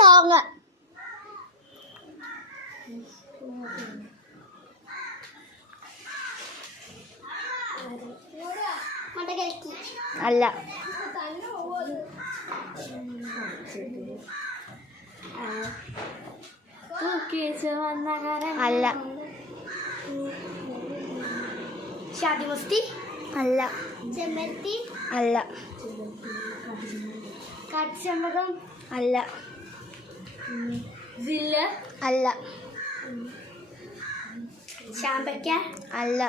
Song. അല്ല. അല്ല. ഷാദി മസ്തി. അല്ല. ചെമ്പരത്തി. അല്ല. കാട്ടുചെമ്പകം. അല്ല. ജില്ല. അല്ല. ചാമ്പയ്ക്ക. അല്ല.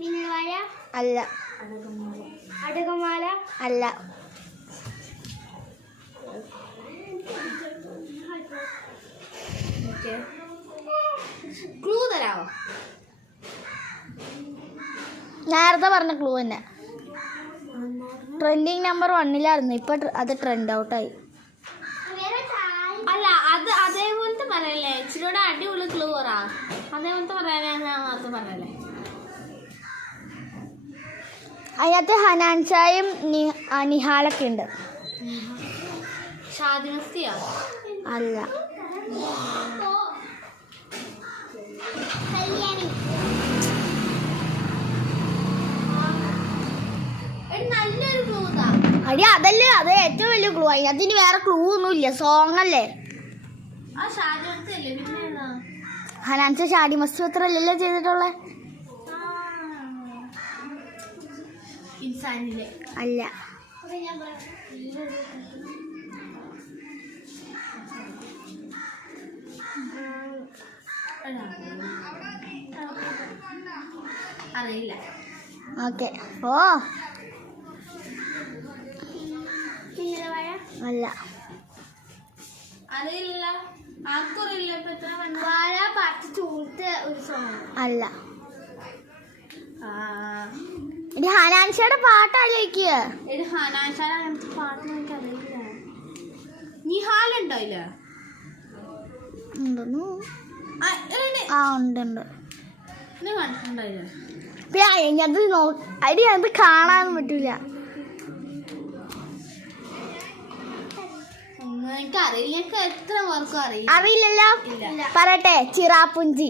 മിന്നവാഴ. അല്ല. അടകമാല. അല്ല. ക്ലൂ തരാമോ? നേരത്തെ പറഞ്ഞ ക്ലൂ തന്നെ. ട്രെൻഡിങ് നമ്പർ 1 ഇപ്പൊ അത് ട്രെൻഡ് ഔട്ടായി. അല്ല, അത് അതേപോലത്തെ പറയല്ലേ, ഇച്ചിരിയോടെ അടിപൊളി ക്ലൂ പറ. അതേപോലത്തെ പറയാനേ ഞാൻ നേരത്തെ പറഞ്ഞല്ലേ. അതിനകത്ത് ഹനാൻഷായും നിഹാലൊക്കെ ഉണ്ട്. ഷാദി മസ്തിയോ? അല്ല. നല്ലൊരു ക്ലൂ താ. അടി അതല്ലേ, അത് ഏറ്റവും വലിയ ക്ലൂ. അതിന് വേറെ ക്ലൂ ഒന്നും ഇല്ല. സോങ് അല്ലേ. ആ ഷാദി മസ്തിയല്ലേ, പിന്നെ ഹനാൻഷ ഷാദി മസ്തി അല്ലല്ലോ ചെയ്തിട്ടുള്ളേ. ഇൻസാനിലെ. അല്ല. അറിയില്ല. ഓക്കെ. ഓ അല്ല. അറിയില്ല, ആർക്കും അറിയില്ല. ഇപ്പൊ എത്ര വാഴ പാട്ട് ചൂട്ട് ഒരു സോങ്. അല്ല. ഇനി ഹനാൻഷയുടെ പാട്ട് ആലോചിക്കുക. ഹനാൻഷയുടെ പാട്ട് എനിക്ക് അറിയില്ല. നിഹാലുണ്ടോ ഇല്ല? ഉണ്ടെന്നു. ആ ഉണ്ട്. കണ്ടിട്ടുണ്ടായില്ല. അത് കാണാനൊന്നും പറ്റൂല. എനിക്ക് അറിയില്ല. എനിക്ക് എത്ര പേർക്കും അറിയില്ല. അറിയില്ലല്ലോ. പറയട്ടെ, ചിറാപ്പുഞ്ചി.